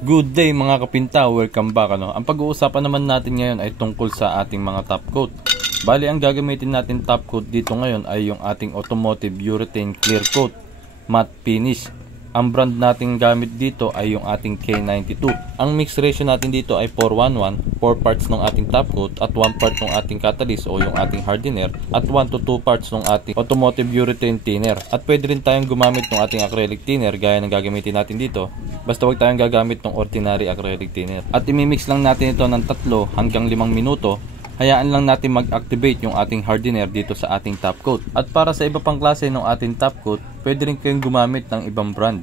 Good day mga kapinta, welcome back. Ang pag-uusapan naman natin ngayon ay tungkol sa ating mga top coat. Bali, ang gagamitin natin top coat dito ngayon ay yung ating automotive urethane clear coat matte finish. Ang brand natin gamit dito ay yung ating K92. Ang mix ratio natin dito ay 4:1:1, 4 parts ng ating top coat at 1 part ng ating catalyst o yung ating hardener at 1 to 2 parts ng ating automotive urethane thinner. At pwede rin tayong gumamit ng ating acrylic thinner gaya ng gagamitin natin dito. Basta huwag tayong gagamit ng ordinary acrylic thinner. At imimix lang natin ito ng 3 hanggang 5 minuto. Hayaan lang natin mag-activate yung ating hardener dito sa ating top coat. At para sa iba pang klase ng ating top coat, pwede rin kayong gumamit ng ibang brand.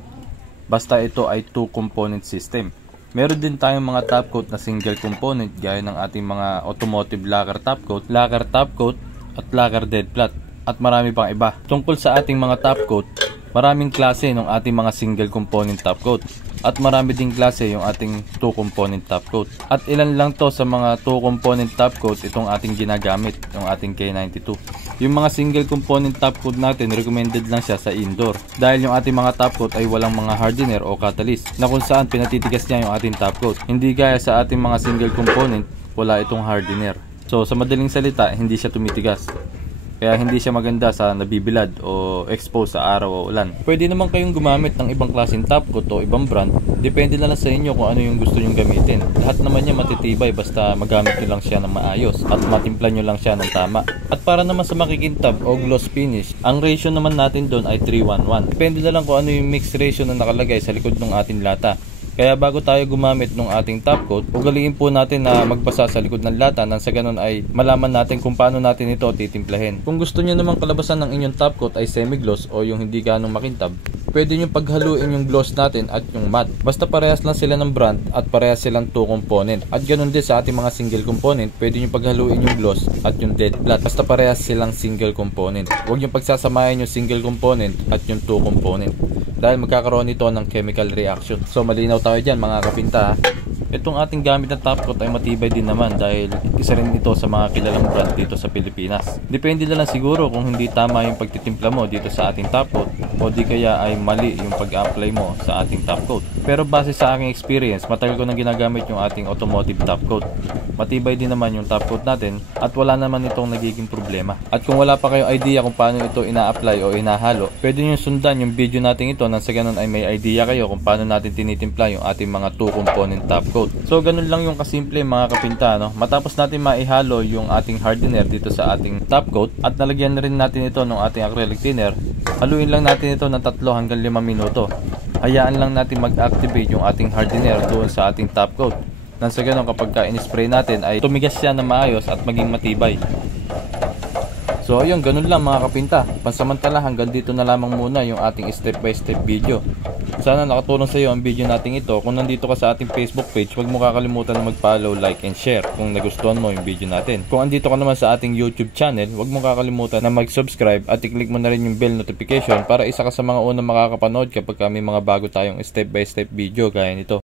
Basta ito ay 2-component system. Meron din tayong mga top coat na single component gaya ng ating mga automotive lacquer top coat, at lacquer dead flat. At marami pang iba. Tungkol sa ating mga top coat, maraming klase ng ating mga single component top coat. At marami ding klase yung ating 2-component top coat. At ilan lang to sa mga 2-component top coat itong ating ginagamit, yung ating K92. Yung mga single component top coat natin, recommended lang siya sa indoor. Dahil yung ating mga top coat ay walang mga hardener o catalyst na kung saan pinatitigas niya yung ating top coat. Hindi gaya sa ating mga single component, wala itong hardener. So sa madaling salita, hindi siya tumitigas. Kaya hindi siya maganda sa nabibilad o expose sa araw o ulan. Pwede naman kayong gumamit ng ibang klaseng top coat o ibang brand. Depende na lang sa inyo kung ano yung gusto nyong gamitin. Lahat naman niya matitibay basta magamit nyo lang siya ng maayos at matimpla nyo lang siya ng tama. At para naman sa makikintab o gloss finish, ang ratio naman natin doon ay 3:1:1. Depende na lang kung ano yung mix ratio na nakalagay sa likod ng ating lata. Kaya bago tayo gumamit ng ating top coat, ugaliin po natin na magbasa sa likod ng lata nang sa ganun ay malaman natin kung paano natin ito titimplahin. Kung gusto niyo naman kalabasan ng inyong top coat ay semi-gloss o yung hindi ganong makintab, pwede nyo paghaluin yung gloss natin at yung matte. Basta parehas lang sila ng brand at parehas silang 2-component. At ganun din sa ating mga single component, pwede nyo paghaluin yung gloss at yung dead flat. Basta parehas silang single component. Huwag nyo pagsasamahin yung single component at yung 2-component. Dahil magkakaroon ito ng chemical reaction. So malinaw tayo dyan mga kapinta. Itong ating gamit na top coat ay matibay din naman dahil isa rin ito sa mga kilalang brand dito sa Pilipinas. Depende na lang siguro kung hindi tama yung pagtitimpla mo dito sa ating top coat o di kaya ay mali yung pag-apply mo sa ating top coat. Pero base sa aking experience, matagal ko nang ginagamit yung ating automotive top coat. Matibay din naman yung top coat natin at wala naman itong nagiging problema. At kung wala pa kayong idea kung paano ito ina-apply o inahalo, pwede nyo sundan yung video natin ito nang sa ganun ay may idea kayo kung paano natin tinitimpla yung ating mga 2-component top coat. So ganun lang yung kasimple mga kapinta, no? Matapos natin maihalo yung ating hardener dito sa ating top coat at nalagyan na rin natin ito ng ating acrylic thinner, haluin lang natin ito ng 3 hanggang 5 minuto. Hayaan lang natin mag-activate yung ating hardener doon sa ating top coat. Nang sa ganun kapag in-spray natin ay tumigas siya na maayos at maging matibay. So ayun, ganun lang mga kapinta. Pansamantala hanggang dito na lamang muna yung ating step by step video. Sana nakatulong sa iyo ang video natin ito. Kung nandito ka sa ating Facebook page, huwag mo kakalimutan na mag-follow, like, and share kung nagustuhan mo yung video natin. Kung andito ka naman sa ating YouTube channel, huwag mo kakalimutan na mag-subscribe at i-click mo na rin yung bell notification para isa ka sa mga unang makakapanood kapag may mga bago tayong step by step video gaya nito.